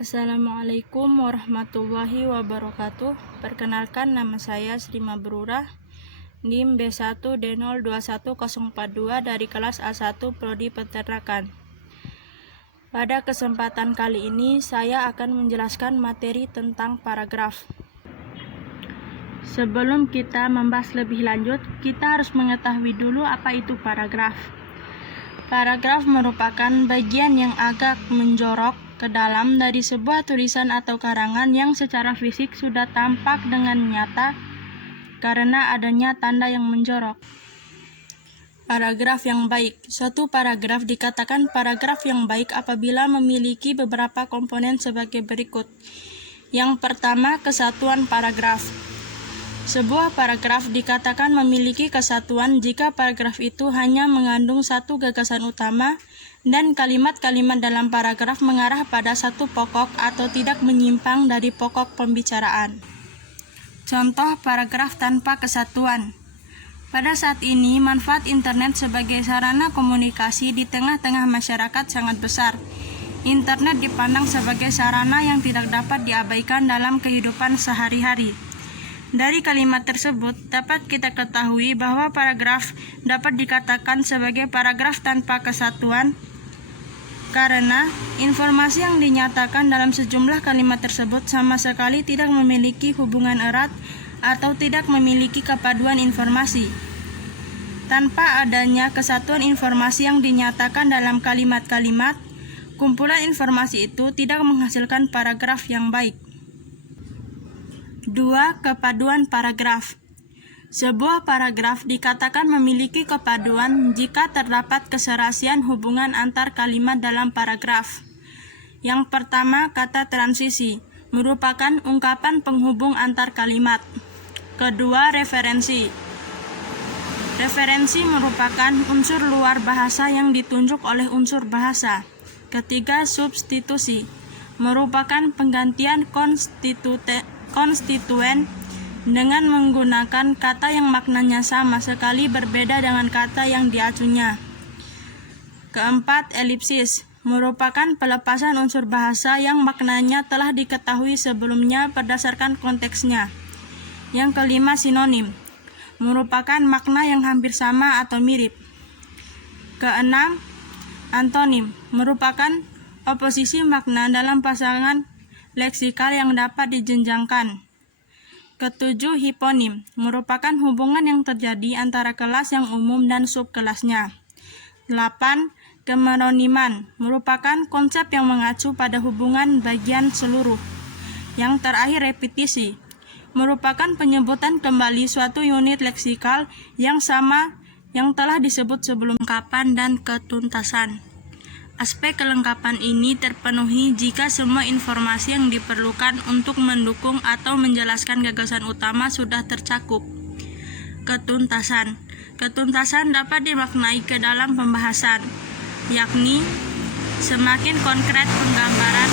Assalamualaikum warahmatullahi wabarakatuh. Perkenalkan, nama saya Sri Mabrurah, NIM B1D021042 dari kelas A1 Prodi Peternakan. Pada kesempatan kali ini saya akan menjelaskan materi tentang paragraf. Sebelum kita membahas lebih lanjut, kita harus mengetahui dulu apa itu paragraf. Paragraf merupakan bagian yang agak menjorok ke dalam dari sebuah tulisan atau karangan yang secara fisik sudah tampak dengan nyata karena adanya tanda yang menjorok. Paragraf yang baik. Suatu paragraf dikatakan paragraf yang baik apabila memiliki beberapa komponen sebagai berikut. Yang pertama, kesatuan paragraf. Sebuah paragraf dikatakan memiliki kesatuan jika paragraf itu hanya mengandung satu gagasan utama dan kalimat-kalimat dalam paragraf mengarah pada satu pokok atau tidak menyimpang dari pokok pembicaraan. Contoh paragraf tanpa kesatuan. Pada saat ini, manfaat internet sebagai sarana komunikasi di tengah-tengah masyarakat sangat besar. Internet dipandang sebagai sarana yang tidak dapat diabaikan dalam kehidupan sehari-hari. Dari kalimat tersebut, dapat kita ketahui bahwa paragraf dapat dikatakan sebagai paragraf tanpa kesatuan karena informasi yang dinyatakan dalam sejumlah kalimat tersebut sama sekali tidak memiliki hubungan erat atau tidak memiliki kepaduan informasi. Tanpa adanya kesatuan informasi yang dinyatakan dalam kalimat-kalimat, kumpulan informasi itu tidak menghasilkan paragraf yang baik. 2. Kepaduan paragraf. Sebuah paragraf dikatakan memiliki kepaduan jika terdapat keserasian hubungan antar kalimat dalam paragraf. Yang pertama, kata transisi, merupakan ungkapan penghubung antar kalimat. Kedua, referensi. Referensi merupakan unsur luar bahasa yang ditunjuk oleh unsur bahasa. Ketiga, substitusi, merupakan penggantian konstituen dengan menggunakan kata yang maknanya sama sekali berbeda dengan kata yang diacunya. Keempat, elipsis, merupakan pelepasan unsur bahasa yang maknanya telah diketahui sebelumnya berdasarkan konteksnya. Yang kelima, sinonim, merupakan makna yang hampir sama atau mirip. Keenam, antonim, merupakan oposisi makna dalam pasangan leksikal yang dapat dijenjangkan. Ketujuh, hiponim, merupakan hubungan yang terjadi antara kelas yang umum dan subkelasnya. 8. Kemeroniman, merupakan konsep yang mengacu pada hubungan bagian seluruh. Yang terakhir, repetisi, merupakan penyebutan kembali suatu unit leksikal yang sama yang telah disebut sebelum kelengkapan dan ketuntasan. Aspek kelengkapan ini terpenuhi jika semua informasi yang diperlukan untuk mendukung atau menjelaskan gagasan utama sudah tercakup. Ketuntasan. Ketuntasan dapat dimaknai ke dalam pembahasan, yakni semakin konkret penggambaran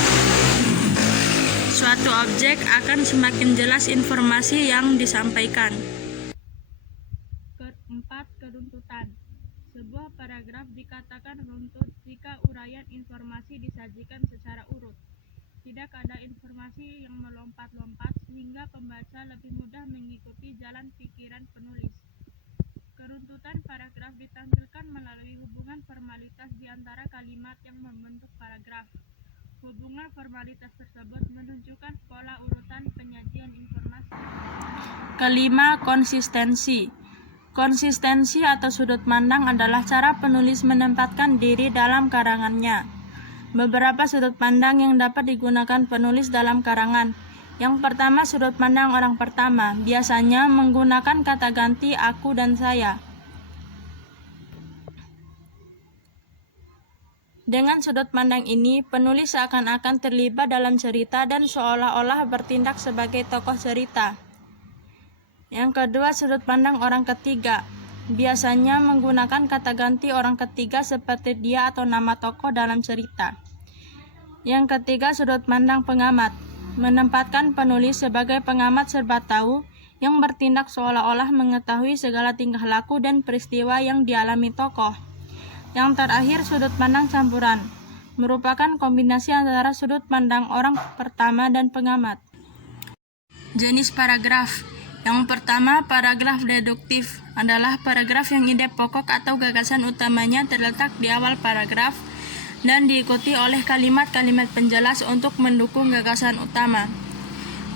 suatu objek akan semakin jelas informasi yang disampaikan. Keempat, keruntutan. Sebuah paragraf dikatakan runtut jika uraian informasi disajikan secara urut. Tidak ada informasi yang melompat-lompat sehingga pembaca lebih mudah mengikuti jalan pikiran penulis. Keruntutan paragraf ditampilkan melalui hubungan formalitas di antara kalimat yang membentuk paragraf. Hubungan formalitas tersebut menunjukkan pola urutan penyajian informasi. Kelima, konsistensi. Konsistensi atau sudut pandang adalah cara penulis menempatkan diri dalam karangannya. Beberapa sudut pandang yang dapat digunakan penulis dalam karangan. Yang pertama, sudut pandang orang pertama, biasanya menggunakan kata ganti aku dan saya. Dengan sudut pandang ini, penulis seakan-akan terlibat dalam cerita dan seolah-olah bertindak sebagai tokoh cerita. Yang kedua, sudut pandang orang ketiga, biasanya menggunakan kata ganti orang ketiga seperti dia atau nama tokoh dalam cerita. Yang ketiga, sudut pandang pengamat, menempatkan penulis sebagai pengamat serba tahu yang bertindak seolah-olah mengetahui segala tingkah laku dan peristiwa yang dialami tokoh. Yang terakhir, sudut pandang campuran, merupakan kombinasi antara sudut pandang orang pertama dan pengamat. Jenis paragraf. Yang pertama, paragraf deduktif adalah paragraf yang ide pokok atau gagasan utamanya terletak di awal paragraf dan diikuti oleh kalimat-kalimat penjelas untuk mendukung gagasan utama.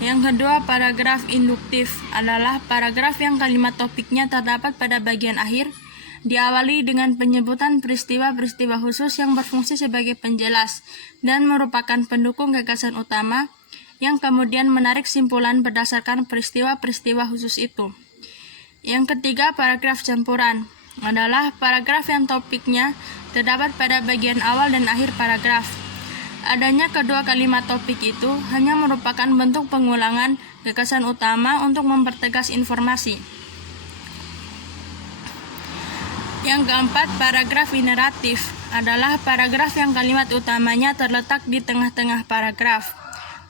Yang kedua, paragraf induktif adalah paragraf yang kalimat topiknya terdapat pada bagian akhir, diawali dengan penyebutan peristiwa-peristiwa khusus yang berfungsi sebagai penjelas dan merupakan pendukung gagasan utama, yang kemudian menarik simpulan berdasarkan peristiwa-peristiwa khusus itu. Yang ketiga, paragraf campuran adalah paragraf yang topiknya terdapat pada bagian awal dan akhir paragraf. Adanya kedua kalimat topik itu hanya merupakan bentuk pengulangan gagasan utama untuk mempertegas informasi. Yang keempat, paragraf ineratif adalah paragraf yang kalimat utamanya terletak di tengah-tengah paragraf.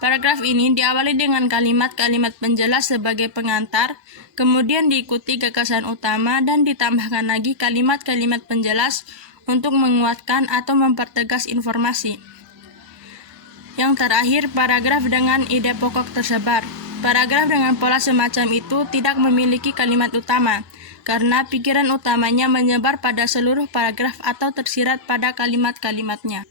Paragraf ini diawali dengan kalimat-kalimat penjelas sebagai pengantar, kemudian diikuti gagasan utama dan ditambahkan lagi kalimat-kalimat penjelas untuk menguatkan atau mempertegas informasi. Yang terakhir, paragraf dengan ide pokok tersebar. Paragraf dengan pola semacam itu tidak memiliki kalimat utama, karena pikiran utamanya menyebar pada seluruh paragraf atau tersirat pada kalimat-kalimatnya.